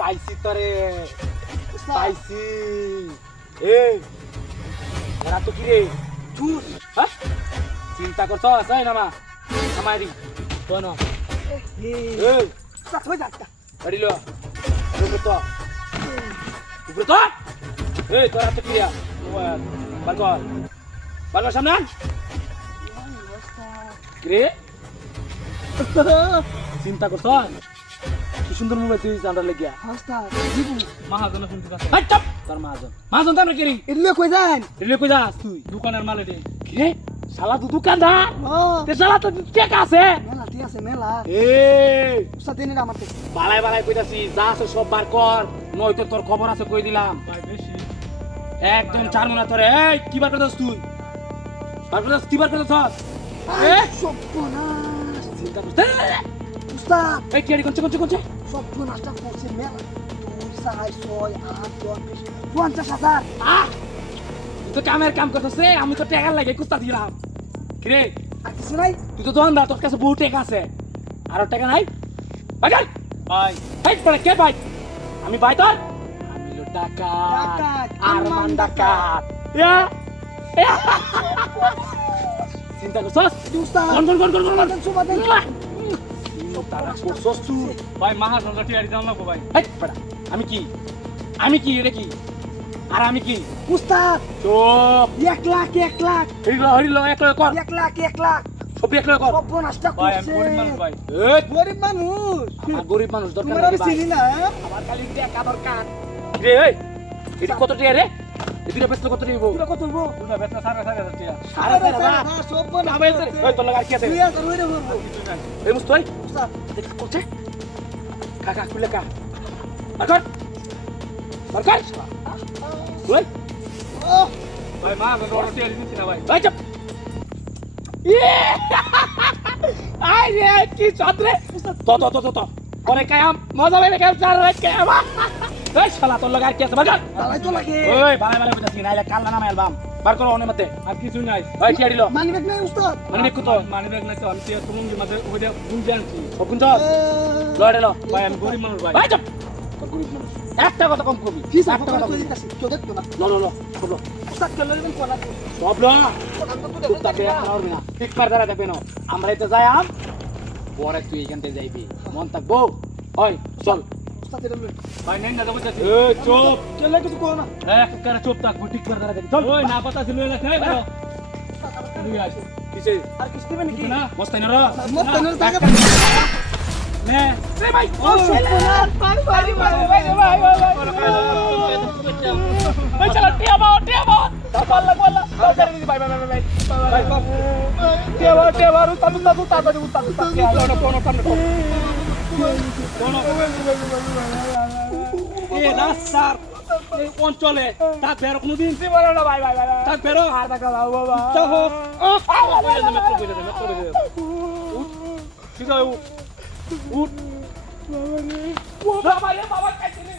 পাইছি তরে পাইছি। এই এরা তো কি রে চুর, হ্যাঁ চিন্তা করছ আছে না মা আমারি কোন এই কই যাচ্ছা আড়িল উপরে তো উপরে তো এই তোরা তো কি রে বারবার সামনে আন। কি রে চিন্তা করছ কি সুন্দর মোবাইল তুই জানার লাগিয়া ওস্তাদ দিবু মাহাজন শুনতে পাচ্ছ এই চুপ তোর মাহাজন মাহাজন তো আমরা কি রে এলে কই যান এলে কই যাস তুই দোকানের মাল এটি কি রে শালা তুই দোকানদার ও তে শালা তো টেক আছে মেলা ঠিক আছে মেলা এই ওস্তাদ দেন আমার থেকে বালাই বালাই কইতাছি যা আছে সব বার কর নয়তো তোর খবর আছে কই দিলাম ভাই বেশি একদম চার মনা তোরে এই কি বার করছস তুই বার করছস কি বার করছস এ সর্বনাশ চিন্তা করছ ওস্তাদ এই কি রে কোনছে সর্বনাশটা করছে মেলা 2 6 8 10 50,000 আহ তুই তো কামের কাম করছস রে আমি তো টাকা লাগে কুস্তা দিলাম কি রে আর কিছু নাই তুই তো দোকানদার তোর কাছে বহু টাকা আছে আর টাকা নাই বাগান ভাই ভাই তোরা কে ভাই আমি ভাই তোর আমি লো ডাকাত ডাকাত, আরমান ডাকাত ইয়া ইয়া। চিন্তা করছস ওস্তাদ কোন সুবাদেন তারা করছস তুই ভাই মাহাজনটা টিয়ারি দাম লাগবো ভাই। এই বেটা আমি কি এটা কি আর আমি কি ওস্তাদ চুপ 1 লাখ 1 লাখ হরিল এক লয় কর 1 লাখ 1 লাখ সব এক লয় কর সর্বনাশটা ভাই আমি করছে গরিব মানুষ ভাই। এই গরিব মানুষ আমার গরিব মানুষ দরকার তোমার নাই আমি ভাই। চিনি না আমার খালি টাকা দরকার রে এই এটি কত টাকা রে এদিকে বেচলে কত টাকা দিব তুই কত বলবো দুটা বেতন 4,500 টাকা। সাড়ে চার হাজার। সর্বনাশ আবে এসে, ওই তোর লাগা আর কি আছে? 2000 হইরে বলবো কিছু নাই। এই মুস্তই, ওস্তাদ দেখ করছে। কাকা খুলে কা। বারকর। বারকর। খুলে। ও ভাই মাহাজনটা ওটা টিয়ারি দিচ্ছি না ভাই। এই চুপ। ইয়ে! আই রে কি চন্দ্রে। তো। পরে কায়াম মজা পাইবে কায়াম চার রে কায়াম। এই শালা তোর লাগা আর কি আছে? বারকর। তালাই তো লাগে ওই বালাই কইতাছি নাইলে কাল না মাইলবাম। বার করো অনেক মতে। আর কিছু নাই। ওই টিয়া দিল। মানি ব্যাগ নাই ওস্তাদ মানে দেখো তো মানি ব্যাগ নাই তো আমি টিয়া তুমি মাঝে ওইটা গুঞ্জে আনছি। সবগুন চল। লড়ে ল। ভাই আমি গরিব মানুষ ভাই। ভাই চুপ। তোর গরিব মানুষ। একটা কথা কম কবি। কি স্যার একটা কথা কথা কই কবি। দিতাছি তো দেখতো না ল। সব ল। ওস্তাদ কেন লইবেন কোনা সব ল। কোনা তো চুপ থাকবে দেখতে আর না। ঠিক পার দাঁড়া থাকবে না। আমরা এতে যাইম। পরে তুই এখান থেকে যাইবি। মন থাকবো। ওই চল। ওস্তাদ এর লই ভাই নেন না যাবো যাচ্ছি। এই চুপ। কেন কিছু কো না এক করে চুপ থাকবো ঠিক করে দাঁড়া চল। ওই না পাতা ছিল না খাই ভালো। তুই আস। কিসে? আর কিছু দিবেন নাকি না মস্তাই না র। মত কেন টাকা নে। রে ভাই। ও সর্বনাশ পারি ভাই চল টিয়া বাও। তারপর লাগলা। ভাই। টিয়া বাও তাড়াতাড়ি উস্তাদ। এ রাস্তার এই অঞ্চলে তা বের কোনদিন ভাই। তা বেরো আর টাকা দাও বাবা। চাহ মেট্রো কইলে উঠ ঠিক আছে উঠ বাবা খাইছে রে।